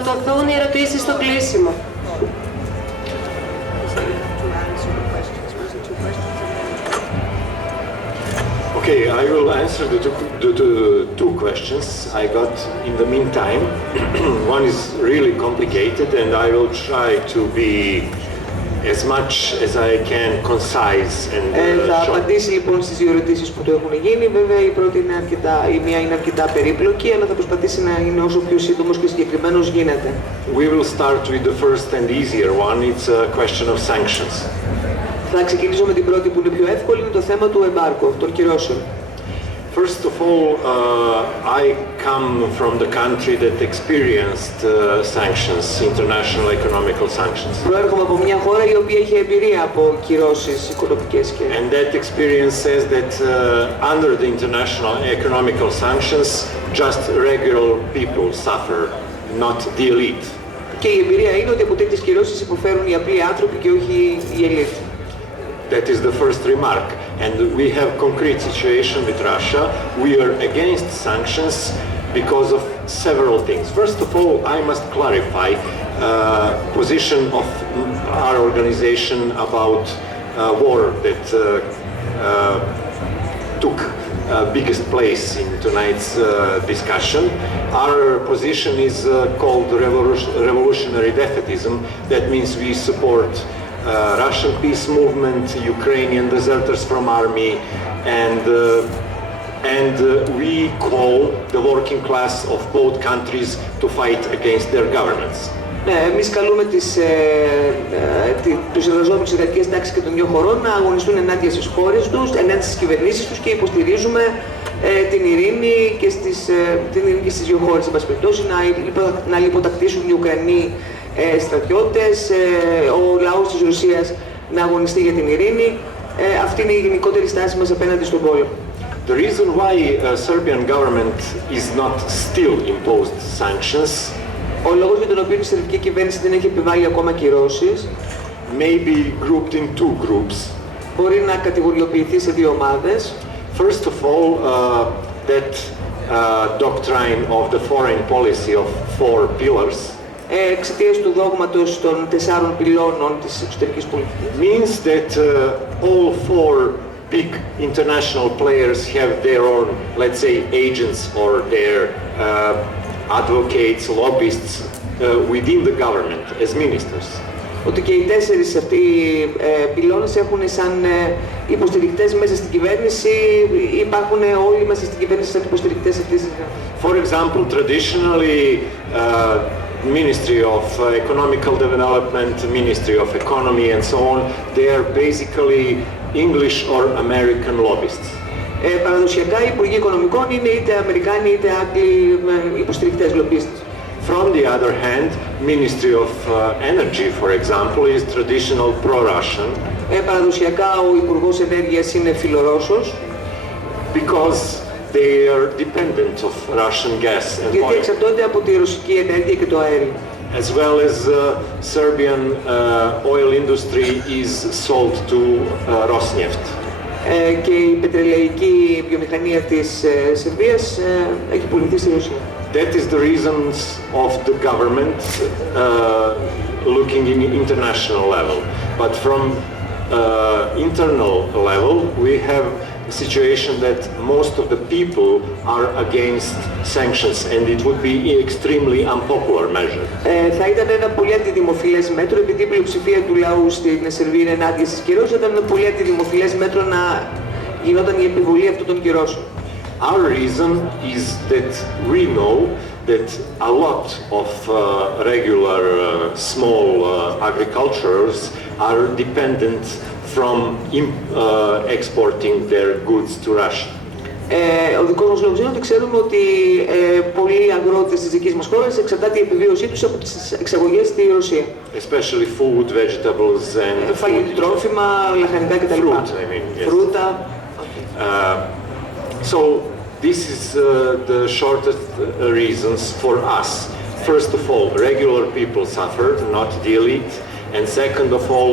ενσωματωθούν οι ερωτήσεις στο κλείσιμο. Okay, I will answer the two questions I got in the meantime. One is really complicated, and I will try to be as much as I can concise and θα short. απαντήσει λοιπόν στις δύο ερωτήσεις που του έχουν γίνει. Βέβαια η πρώτη είναι η μία είναι αρκετά περίπλοκη, αλλά θα προσπαθήσει να είναι όσο πιο σύντομος και συγκεκριμένος γίνεται. We will start with the first and easier one. It's a question of sanctions. Θα ξεκινήσω με την πρώτη που είναι πιο εύκολη, είναι το θέμα του εμπάρκου, των κυρώσεων. First of all, I come from the country that experienced sanctions, international economical sanctions. Προέρχομαι από μια χώρα η οποία είχε εμπειρία από κυρώσεις οικονομικές και... And that experience says that under the international economical sanctions, just regular people suffer, not the elite. Και η εμπειρία είναι ότι από τέτοιες κυρώσεις υποφέρουν οι απλοί άνθρωποι και όχι η ελίτ. That is the first remark. And we have concrete situation with Russia. We are against sanctions because of several things. First of all, I must clarify position of our organization about war that took biggest place in tonight's discussion. Our position is called revolutionary defeatism. That means we support Russian peace movement, Ukrainian deserters from army, and we call the working class of both countries to fight against their governments. Εμείς καλούμε τους εργαζόμενους της ιεραρχικής τάξης και των δύο χωρών να αγωνιστούν ενάντια στις χώρες τους, ενάντια στις κυβερνήσεις τους και υποστηρίζουμε την ειρήνη και στις δύο χώρες, εν πάση περιπτώσει, να λιποτακτήσουν οι Ουκρανοί στρατιώτες, ο λαός της Ρωσίας να αγωνιστεί για την ειρήνη. Αυτή είναι η γενικότερη στάση μας απέναντι στον πόλεμο. The reason why Serbian government is not still imposed sanctions, ο λόγος για τον οποίο η σερβική κυβέρνηση δεν έχει επιβάλει ακόμα κυρώσεις, may be grouped in two groups. Μπορεί να κατηγοριοποιηθεί σε δύο ομάδες. First of all, that doctrine of the foreign policy of four pillars εξαιτίας του δόγματος των 4 πυλώνων της εξωτερικής πολιτικής. Means that all four big international players have their own, let's say, agents or their advocates, lobbyists within the government as ministers. Ότι και οι 4 αυτοί πυλώνες έχουν σαν υποστηρικτές μέσα στην κυβέρνηση, υπάρχουν όλοι μέσα στην κυβέρνηση σαν υποστηρικτές αυτής της. For example, traditionally, Ministry of Economical Development, Ministry of Economy and so on, they are basically English or American lobbyists. Παραδοσιακά οι υπουργοί οικονομικών είναι είτε Αμερικάνοι είτε Άγγλοι υποστηρικτές λομπίστες. From the other hand, Ministry of Energy, for example, is traditional pro-Russian. Παραδοσιακά ο Υπουργός Ενέργειας είναι φιλορώσος. Because they are dependent of Russian gas and oil. Γιατί εξαρτώνται από τη ρωσική ενέργεια και το αέριο. As well as Serbian oil industry is sold to Rosneft. Και η πετρελαϊκή βιομηχανία της Σερβίας έχει πουληθεί στη Ρωσία. That is the reasons of the government looking in international level. But from internal level, we have a situation that most of the people are against sanctions, and it would be an extremely unpopular measure. Θα ήταν ένα πολύ αντιδημοφιλές μέτρο, επειδή η πλειοψηφία του λαού στην Σερβία είναι ενάντια στις κυρώσεις, ήταν ένα πολύ αντιδημοφιλές μέτρο να γινόταν η επιβολή αυτών των κυρώσεων. Our reason is that we know that a lot of regular small agriculturers are dependent from exporting their goods to Russia. Ο δικός μας λόγος είναι ότι ξέρουμε ότι πολλοί αγρότες της δικής μας χώρας εξαρτάται η επιβίωσή τους από τις εξαγωγές στη Ρωσία. Especially food, vegetables and τρόφιμα, λαχανικά κτλ. Fruit, I mean, yes. Φρούτα. So this is the shortest reasons for us. First of all, regular people suffered, not the elite. And second of all,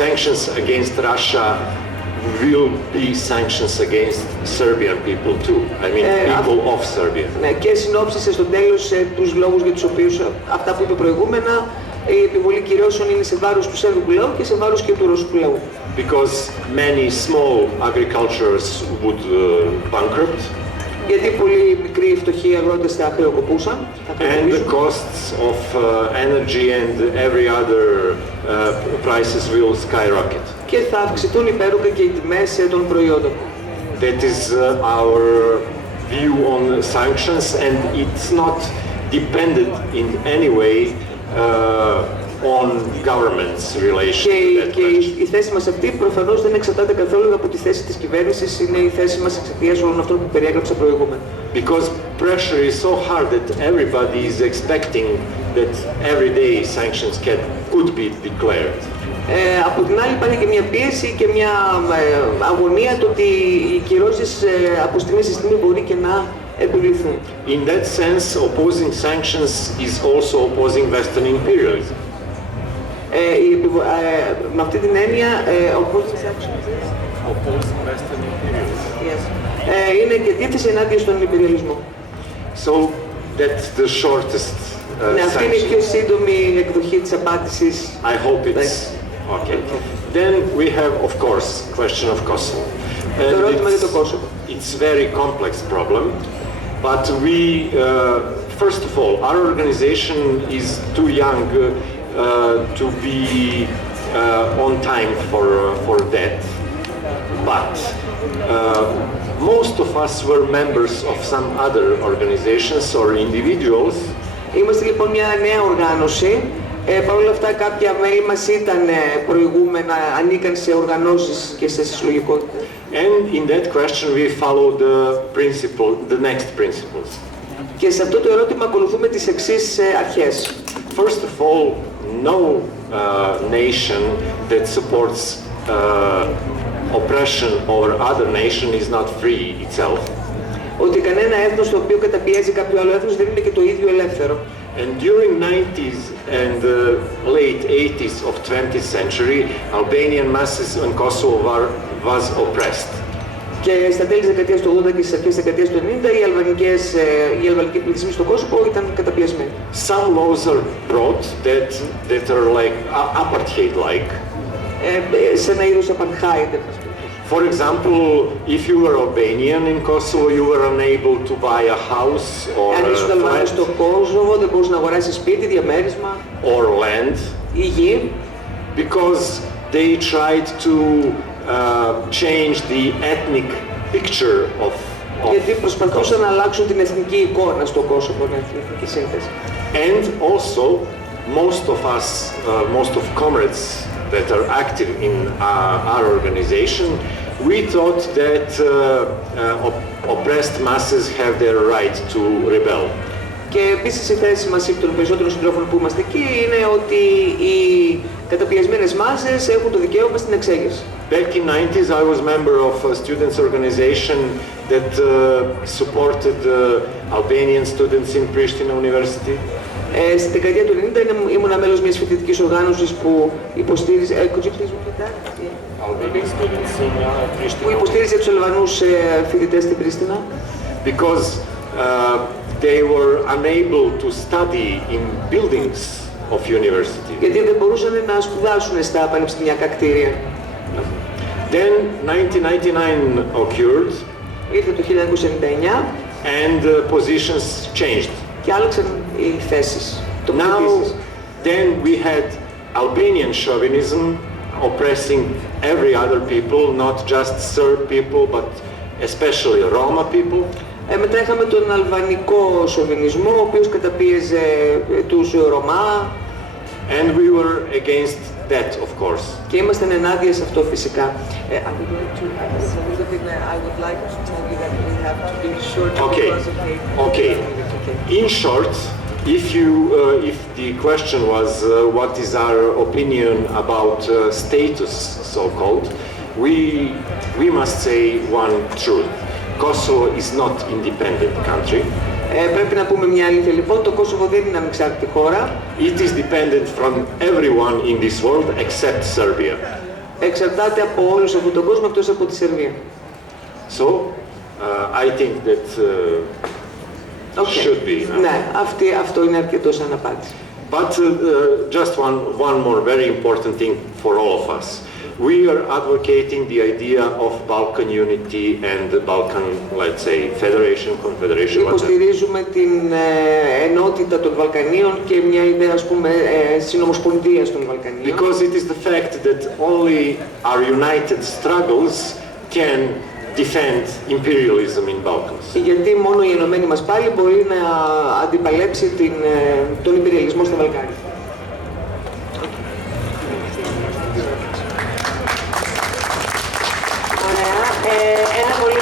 sanctions against Russia will be sanctions against Serbian people too. I mean, people of Serbia. Ναι, και συνόψισε στο τέλος τους λόγους για τους οποίους αυτά που είπε προηγούμενα, η επιβολή κυρώσεων είναι σε βάρος του Σέρβου λαού και σε βάρος και του Ρώσου λαού. Because many small agricultures would bankrupt. Γιατί πολλοί μικροί φτωχοί αγρότες θα χρεοκοπούσαν. And the costs of energy and every other prices will skyrocket. Και θα αυξηθούν υπέροχα και οι τιμές των προϊόντων. That is our view on sanctions, and it's not dependent in any way on government's relation to that Και question. η θέση μας αυτή προφανώς δεν εξαρτάται καθόλου από τη θέση της κυβέρνησης, είναι η θέση μας εξαιτίας όλων αυτών που περιέγραψα προηγούμενα. Because pressure is so hard that everybody is expecting that every day sanctions could be declared. Από την άλλη υπάρχει και μια πίεση και μια αγωνία το ότι οι κυρώσεις από στιγμή σε στιγμή μπορεί και να επιβληθούν. In that sense, opposing sanctions is also opposing Western imperialism. Με αυτή την έννοια, opposing sanctions Opposing Western imperialism. Είναι και αντίθεση ενάντια στον υπεριαλισμό. So that's the shortest Αυτή είναι η πιο σύντομη εκδοχή της απάντησης. I hope it's okay. Then we have, of course, question of Kosovo. Το ερώτημα για το Κόσοβο. It's very complex problem, but we, first of all, our organization is too young to be on time for that. But most of us were members of some other organizations or individuals. Είμαστε λοιπόν μια νέα οργάνωση. Παρ' όλα αυτά κάποια μέλη μας ήταν προηγούμενα, ανήκαν σε οργανώσεις και σε συλλογικότητες. And in that question we follow the next principles. Και σε αυτό το ερώτημα ακολουθούμε τις εξής αρχές. First of all, no nation that supports oppression over other nation is not free itself. Ότι κανένα έθνος το οποίο καταπιέζει κάποιο άλλο έθνος δεν είναι και το ίδιο ελεύθερο. And during 90s and late 80s of 20th century, Albanian masses in Kosovo was oppressed. Και στα τέλη της δεκαετίας του 80 και στις αρχές της δεκαετίας του 90 οι αλβανικοί πληθυσμοί στο Κόσοβο ήταν καταπιεσμένοι. Some laws are brought that are like apartheid-like. Σε ένα είδος apartheid. For example, if you were Albanian in Kosovo, you were unable to buy a house or Αν ήσουν Αλβανός στο Κόσοβο, δεν μπορούσες να αγοράσεις σπίτι, διαμέρισμα or land, ή γη, because they tried to change the ethnic picture of γιατί προσπαθούσαν να αλλάξουν την εθνική εικόνα στο Κόσοβο, την εθνική σύνθεση. And also, most of us, most of comrades that are active in our organization, we thought that oppressed masses have their right to rebel. Και επίσης η θέση μας των περισσότερων συντρόφων που είμαστε εκεί είναι ότι οι καταπιεσμένες μάζες έχουν το δικαίωμα στην εξέγερση. Back in 90s, I was member of a students' organization that supported Albanian students in Pristina University. Στη δεκαετία του 90 ήμουν μέλος μιας φοιτητικής οργάνωσης που υποστήριζε... Albanian students in Pristina. Που υποστήριζε τους Αλβανούς φοιτητές στην Πρίστινα. Because they were unable to study in buildings of university. Γιατί δεν μπορούσαν να σπουδάσουν στα πανεπιστημιακά κτίρια. Then 1999 occurred. Ήρθε το 1999 and positions changed. Και άλλαξαν οι θέσεις. Now, then we had Albanian chauvinism oppressing every other people, not just Serb people, but especially Roma people. Μετά είχαμε τον αλβανικό σοβινισμό, ο οποίος καταπίεζε τους Ρωμά. And we were against that, of course. Και ήμασταν ενάντια σε αυτό φυσικά. Okay. In short, if the question was what is our opinion about status, so-called, we must say one truth. Kosovo is not independent country. Πρέπει να πούμε μια αλήθεια λοιπόν, το Κόσοβο δεν είναι ανεξάρτητη χώρα. It is dependent from everyone in this world except Serbia. εξαρτάται από όλους από τον κόσμο εκτός από τη Σερβία. So, I think that should be enough. Ναι, αυτό είναι αρκετό σαν απάντηση. But just one more very important thing for all of us. We are advocating the idea of Balkan unity and the Balkan, let's say, federation, confederation. Υποστηρίζουμε την ενότητα των Βαλκανίων και μια ιδέα, ας πούμε, συνομοσπονδίας των Βαλκανίων. Because it is the fact that only our united struggles can defend imperialism in Balkans. Γιατί μόνο η ενωμένη μας πάλη μπορεί να αντιπαλέψει τον υπεριαλισμό στα Βαλκάνια. Ωραία. Ένα πολύ